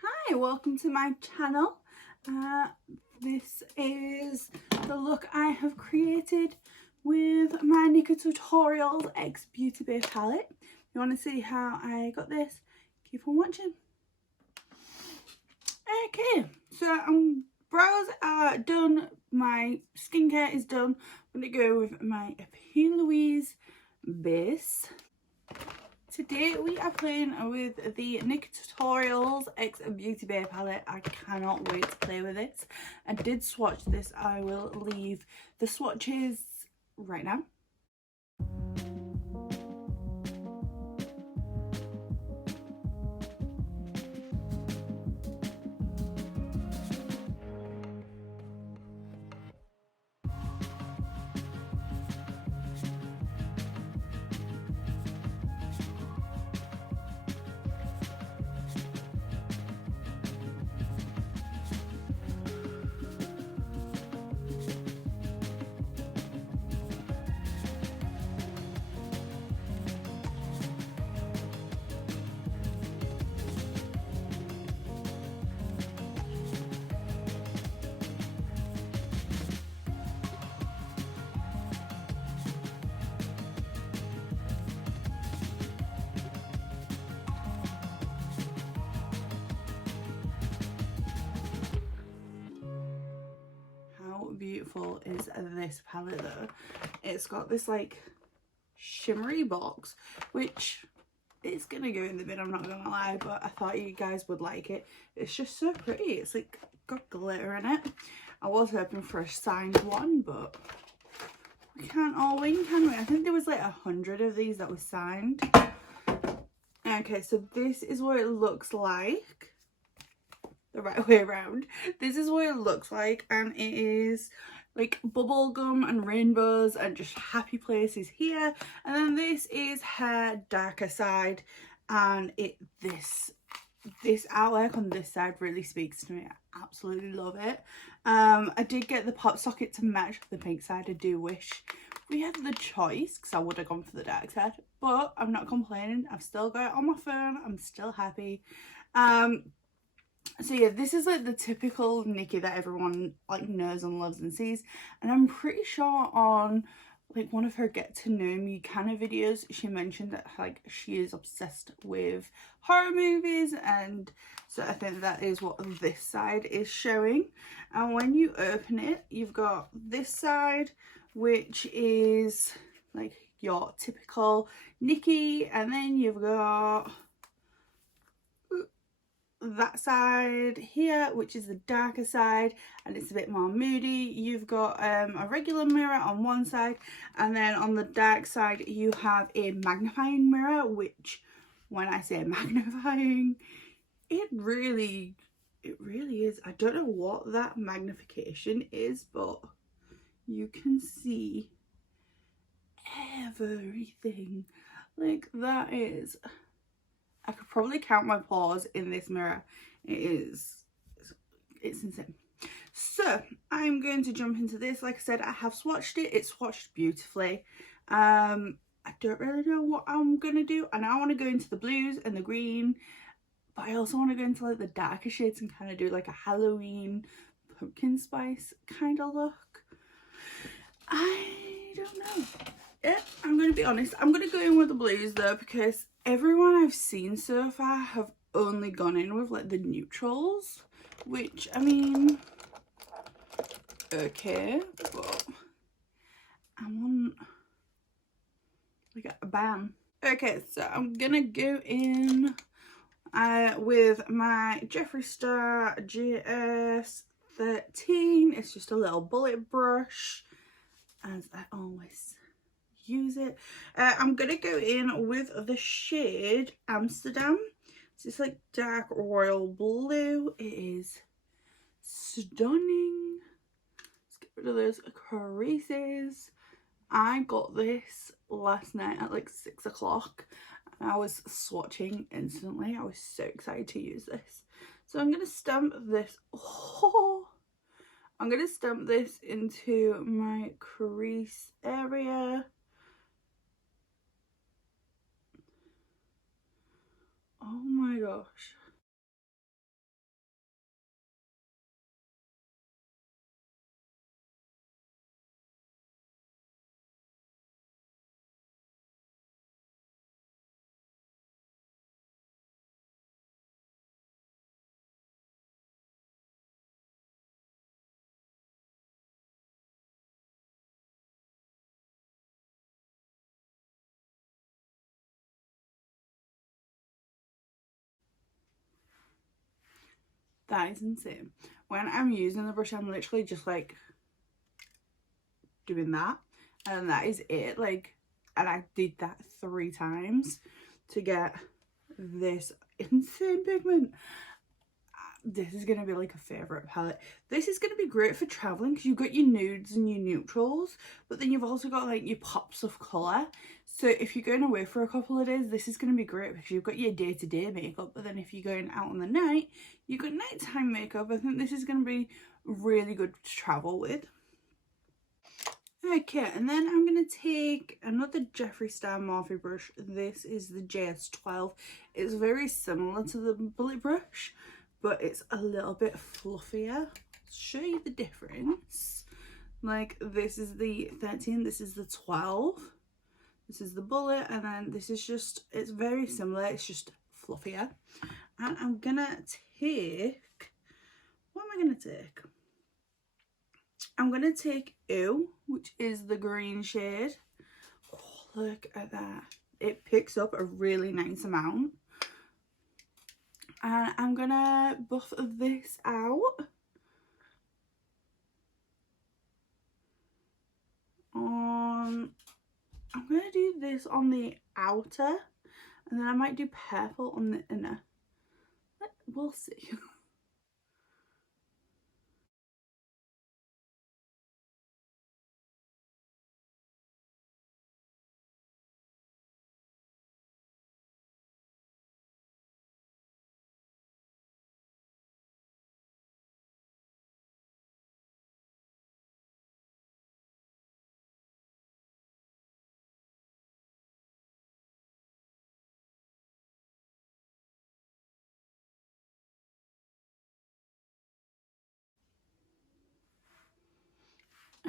Hi, welcome to my channel. This is the look I have created with my nikkietutorials X beautybay palette. If you want to see how I got this, keep on watching. Okay, so brows are done, my skincare is done. I'm going to go with my amylouise base. Today we are playing with the nikkietutorials X beautybay palette. I cannot wait to play with it. I did swatch this. I will leave the swatches right now. How beautiful is this palette though? It's got this like shimmery box, which it's gonna go in the bin, I'm not gonna lie, but I thought you guys would like it. It's just so pretty. It's like got glitter in it. I was hoping for a signed one, but we can't all win, can we? I think there was like 100 of these that was signed. Okay, so this is what it looks like. The right way around. This is what it looks like, and it is like bubblegum and rainbows and just happy places here. And then this is her darker side, and this artwork on this side really speaks to me. I absolutely love it. I did get the pop socket to match the pink side. I do wish we had the choice because I would have gone for the dark side, but I'm not complaining. I've still got it on my phone. I'm still happy. So yeah, this is like the typical Nikkie that everyone like knows and loves and sees, and I'm pretty sure on like one of her get to know me kind of videos she mentioned that like she is obsessed with horror movies, and so I think that is what this side is showing. And when you open it, you've got this side, which is like your typical Nikkie, and then you've got that side here, which is the darker side, and it's a bit more moody. You've got a regular mirror on one side, and then on the dark side you have a magnifying mirror, which when I say magnifying, it really is. I don't know what that magnification is, but you can see everything. Like that is, I could probably count my pores in this mirror. It's insane. So I'm going to jump into this. Like I said, I have swatched it. It's swatched beautifully. I don't really know what I'm gonna do, and I want to go into the blues and the green, but I also want to go into like the darker shades and kind of do like a Halloween pumpkin spice kind of look. I don't know. Yeah, I'm gonna be honest. I'm gonna go in with the blues though, because everyone I've seen so far have only gone in with like the neutrals, which I mean, okay, but I want like a ban. Okay, so I'm gonna go in with my Jeffree Star GS13. It's just a little bullet brush, as I always use it. I'm gonna go in with the shade Amsterdam. It's like dark royal blue. It is stunning. Let's get rid of those creases. I got this last night at like 6 o'clock, and I was swatching instantly. I was so excited to use this. So I'm gonna stamp this. I'm gonna stamp this into my crease area. Oh my gosh. That is insane. When I'm using the brush, I'm literally just like doing that, and that is it. Like, and I did that 3 times to get this insane pigment. This is going to be like a favourite palette. This is going to be great for travelling because you've got your nudes and your neutrals, but then you've also got like your pops of colour. So if you're going away for a couple of days, this is going to be great because you've got your day-to-day makeup, but then if you're going out on the night, you've got nighttime makeup. I think this is going to be really good to travel with. Okay, and then I'm going to take another Jeffree Star Morphe brush. This is the JS12. It's very similar to the bullet brush, but it's a little bit fluffier. I'll show you the difference. Like, this is the 13, this is the 12. This is the bullet, and then this is just, it's very similar, it's just fluffier. And I'm going to take, what am I going to take? I'm going to take Ew, which is the green shade. Oh, look at that. It picks up a really nice amount. And I'm going to buff this out. I'm going to do this on the outer. And then I might do purple on the inner. We'll see.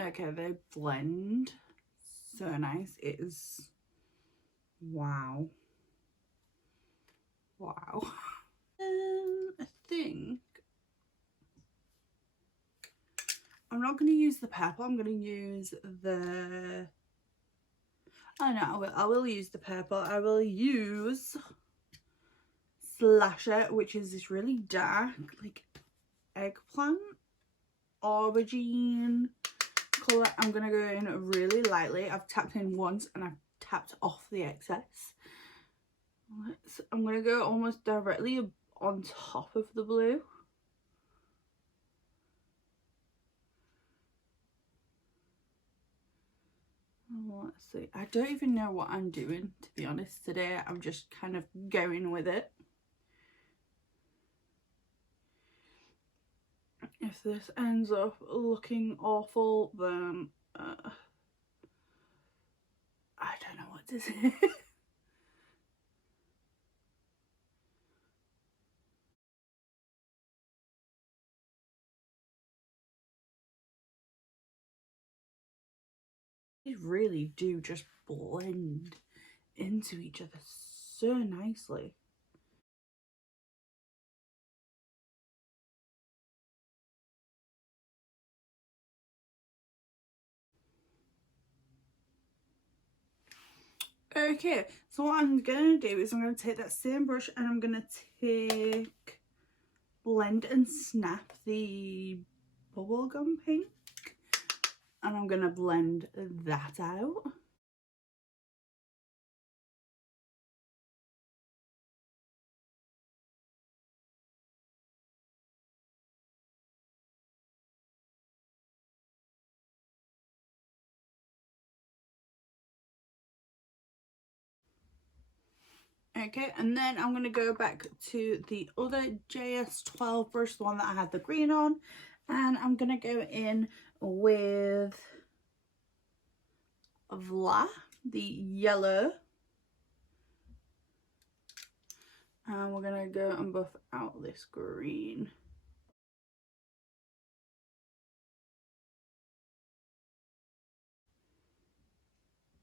Okay, they blend so nice. It is, wow. Wow. I think I'm not going to use the purple. I'm going to use the, oh no, I will use the purple. I will use Slasher, which is this really dark, like eggplant, aubergine colour. I'm going to go in really lightly. I've tapped in once and I've tapped off the excess. I'm going to go almost directly on top of the blue. Let's see. I don't even know what I'm doing, to be honest, today. I'm just kind of going with it. If this ends up looking awful, then I don't know what to say. They really do just blend into each other so nicely. Okay, so what I'm going to do is I'm going to take that same brush and I'm going to take Blend and Snap, the bubblegum pink, and I'm going to blend that out. Okay, and then I'm going to go back to the other JS12 brush, the one that I had the green on, and I'm going to go in with Vla, the yellow, and we're going to go and buff out this green.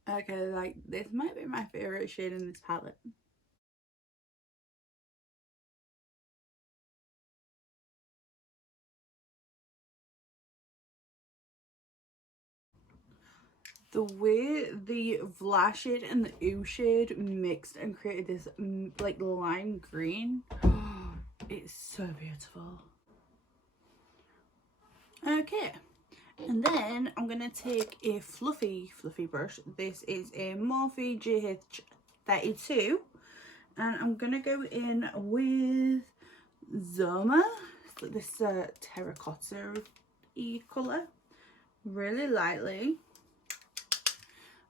Okay, like, this might be my favourite shade in this palette. The way the Vla shade and the Ew shade mixed and created this like lime green, it's so beautiful. Okay, and then I'm going to take a fluffy brush. This is a Morphe GH32, and I'm going to go in with Zoma. It's like this terracotta-y colour, really lightly,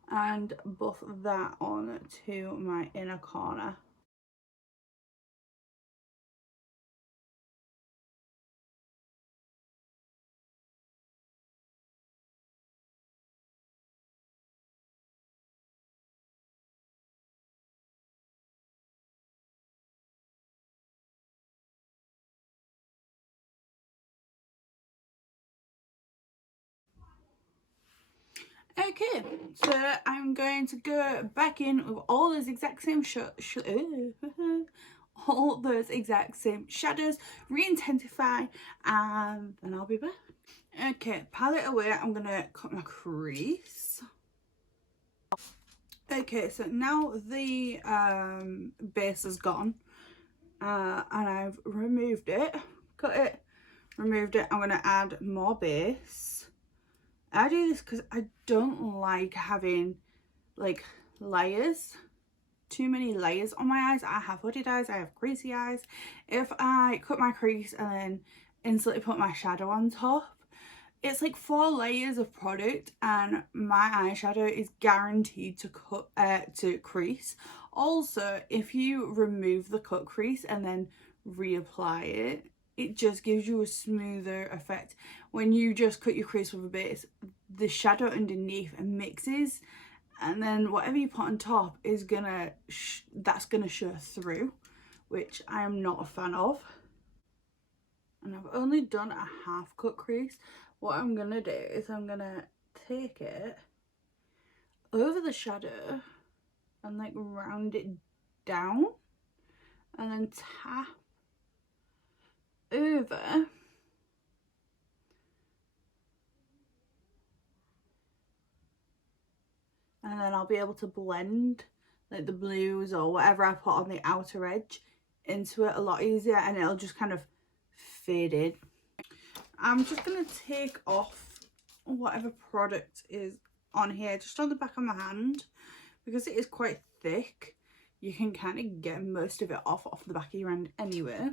and buff that on to my inner corner. Okay, so I'm going to go back in with all those exact same all those exact same shadows, re-intensify, and then I'll be back. Okay, palette away, I'm gonna cut my crease. Okay, so now the base is gone, and I've removed it, cut it, removed it. I'm gonna add more base. I do this because I don't like having like layers, too many layers on my eyes. I have hooded eyes, I have creasy eyes. If I cut my crease and then instantly put my shadow on top, it's like 4 layers of product, and my eyeshadow is guaranteed to crease. Also, if you remove the cut crease and then reapply it, it just gives you a smoother effect. When you just cut your crease with a base, the shadow underneath mixes, and then whatever you put on top is gonna that's gonna show through, which I am not a fan of. And I've only done a half cut crease. What I'm gonna do is I'm gonna take it over the shadow and like round it down, and then tap over, and then I'll be able to blend like the blues or whatever I put on the outer edge into it a lot easier, and it'll just kind of fade in. I'm just going to take off whatever product is on here, just on the back of my hand, because it is quite thick. You can kind of get most of it off the back of your hand anyway.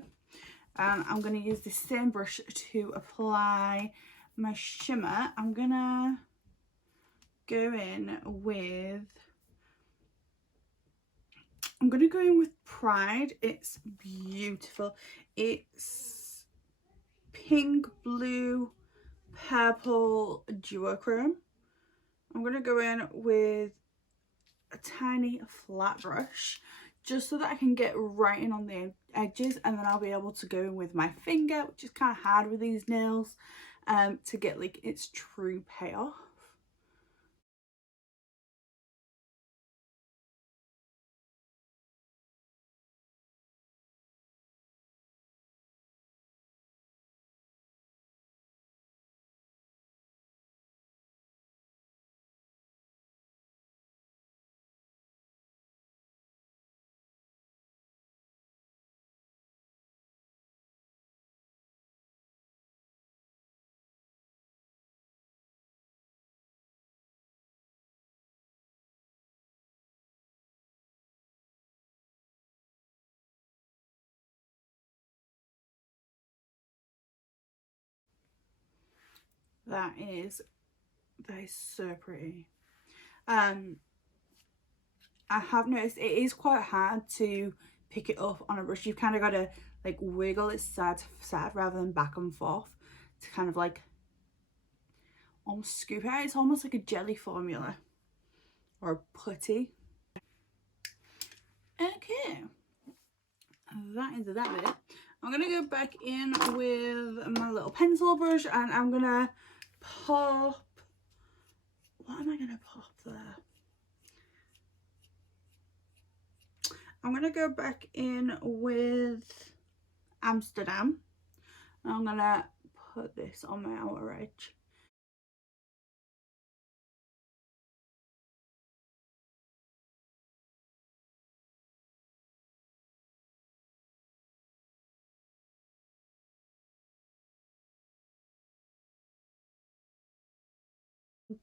I'm going to use the same brush to apply my shimmer. I'm going to go in with Pride. It's beautiful. It's pink, blue, purple duochrome. I'm going to go in with a tiny flat brush just so that I can get right in on the edges, and then I'll be able to go in with my finger, which is kind of hard with these nails, to get like its true payoff. That is so pretty. I have noticed it is quite hard to pick it up on a brush. You've kind of got to like wiggle it side to side rather than back and forth to kind of like almost scoop it out. It's almost like a jelly formula or a putty. Okay, that is that bit. I'm gonna go back in with my little pencil brush, and I'm gonna pop, what am I gonna pop there? I'm gonna go back in with Amsterdam. I'm gonna put this on my outer edge.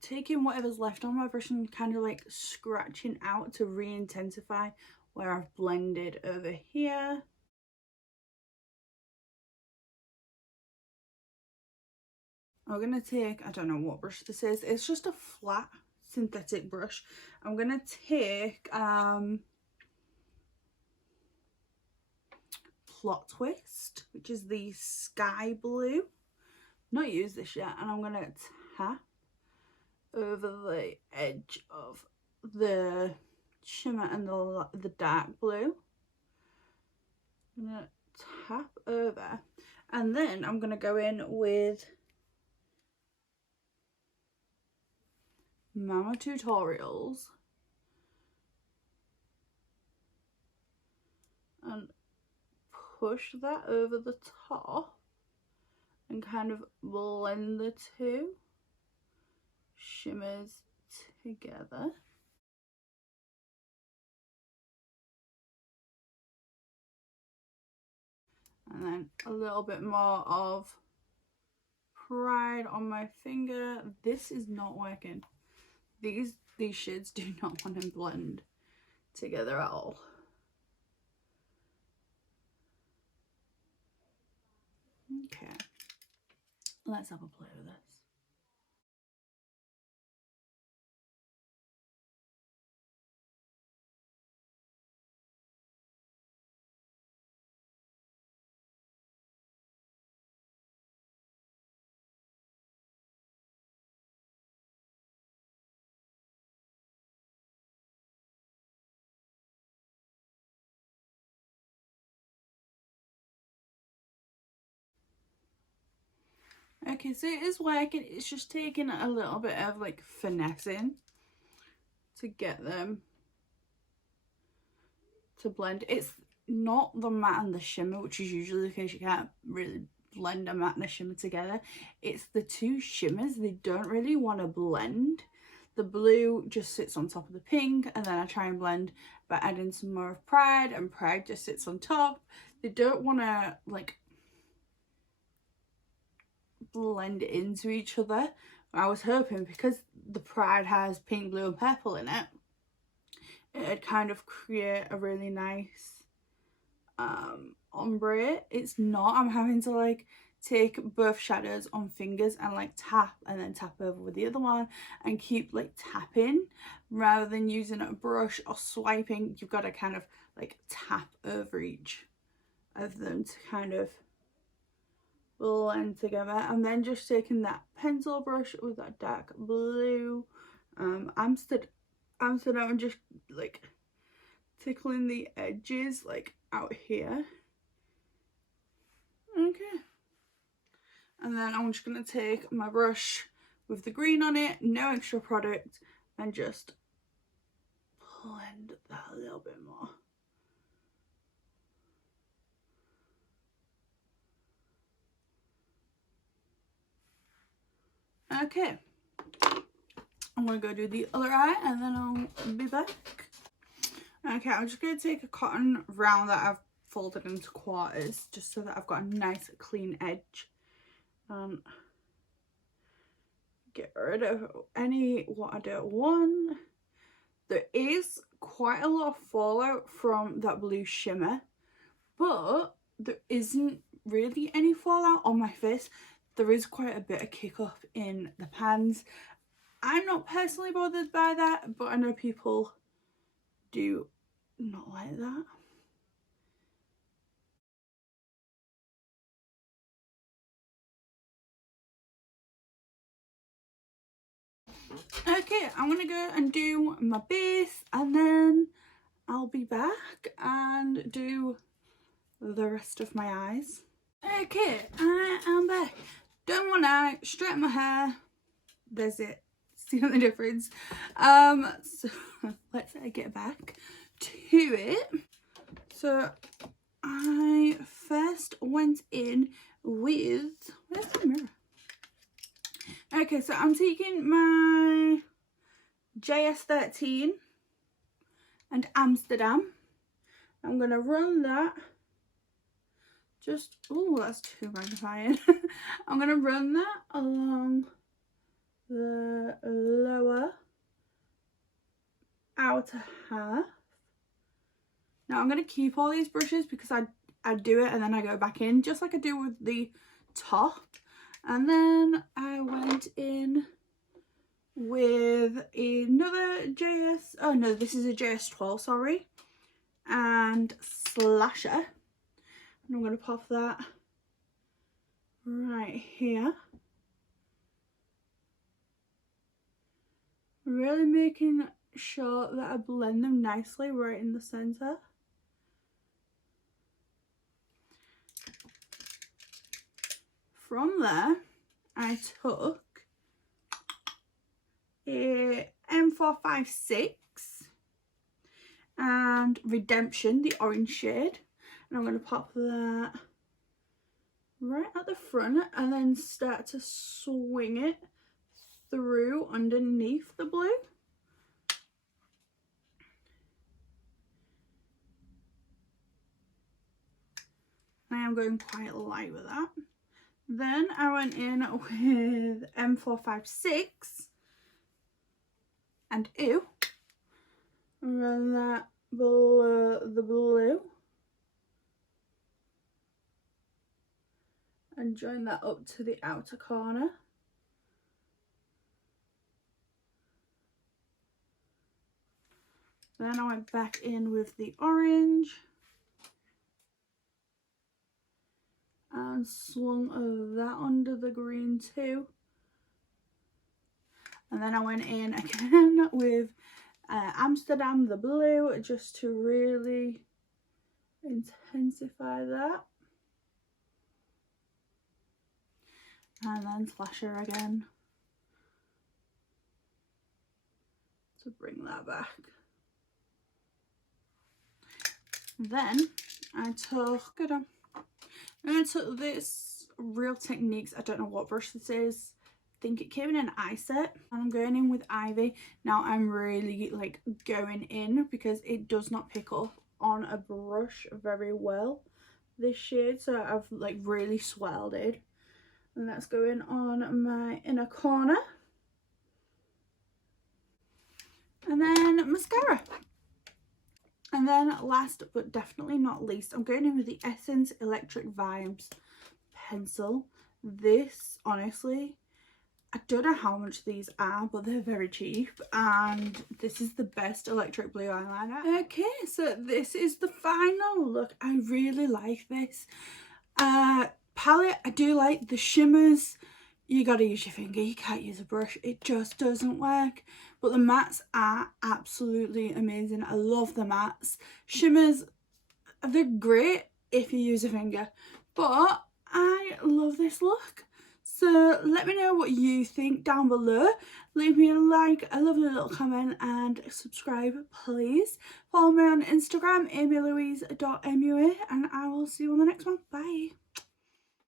taking whatever's left on my brush and kind of like scratching out to re-intensify where I've blended over here. I'm gonna take, I don't know what brush this is, it's just a flat synthetic brush. I'm gonna take Plot Twist, which is the sky blue. Not used this yet, and I'm gonna tap over the edge of the shimmer and the dark blue. I'm gonna tap over, and then I'm gonna go in with Tutorials and push that over the top and kind of blend the two shimmers together. And then a little bit more of Pride on my finger. This is not working. These shades do not want to blend together at all. Okay, let's have a play with this. Okay, so it is working. It's just taking a little bit of like finessing to get them to blend. It's not the matte and the shimmer, which is usually the case. You can't really blend a matte and a shimmer together. It's the two shimmers. They don't really want to blend. The blue just sits on top of the pink, and then I try and blend by adding some more of Pride, and Pride just sits on top. They don't want to like blend into each other. I was hoping, because the Pride has pink, blue and purple in it, it'd kind of create a really nice ombre. It's not. I'm having to like take both shadows on fingers and like tap and then tap over with the other one and keep like tapping rather than using a brush or swiping. You've got to kind of like tap over each of them to kind of blend together. And then just taking that pencil brush with that dark blue Amsterdam and just like tickling the edges like out here. Okay, and then I'm just gonna take my brush with the green on it, no extra product, and just blend that a little bit more. Okay, I'm gonna go do the other eye and then I'll be back. Okay, I'm just gonna take a cotton round that I've folded into quarters just so that I've got a nice clean edge. Get rid of any what I don't want. There is quite a lot of fallout from that blue shimmer, but there isn't really any fallout on my face. There is quite a bit of kick up in the pans. I'm not personally bothered by that, but I know people do not like that. Okay, I'm gonna go and do my base and then I'll be back and do the rest of my eyes. Okay, I am back. Done one eye, straighten my hair. There's it. See the difference? So let's get back to it. So I first went in with, where's the mirror? Okay, so I'm taking my JS13 and Amsterdam. I'm gonna run that just, oh, that's too magnifying. I'm gonna run that along the lower outer half. Now I'm going to keep all these brushes because I do it and then I go back in, just like I do with the top. And then I went in with another oh no, this is a JS12, sorry, and Slasher. And I'm going to pop that right here. Really making sure that I blend them nicely right in the center. From there, I took a M456 and Redemption, the orange shade, and I'm going to pop that right at the front and then start to swing it through underneath the blue. I am going quite light with that. Then I went in with M456 and Ew, run that below the blue and join that up to the outer corner. Then I went back in with the orange and swung that under the green too. And then I went in again with Amsterdam, the blue, just to really intensify that. And then Slasher again to bring that back. Then I took this Real Techniques, I don't know what brush this is, I think it came in an eye set, and I'm going in with Ivy. Now I'm really like going in because it does not pick up on a brush very well, this shade, so I've like really swelled it, and that's going on my inner corner. And then mascara. And then last but definitely not least, I'm going in with the Essence Electric Vibes pencil. This, honestly, I don't know how much these are, but they're very cheap, and this is the best electric blue eyeliner. Okay, so this is the final look. I really like this palette. I do like the shimmers. You gotta use your finger, you can't use a brush, it just doesn't work. But the mattes are absolutely amazing. I love the mattes. Shimmers, they're great if you use a finger, but I love this look. So let me know what you think down below. Leave me a like, a lovely little comment, and subscribe please. Follow me on Instagram, amylouise.mua, and I will see you on the next one. Bye.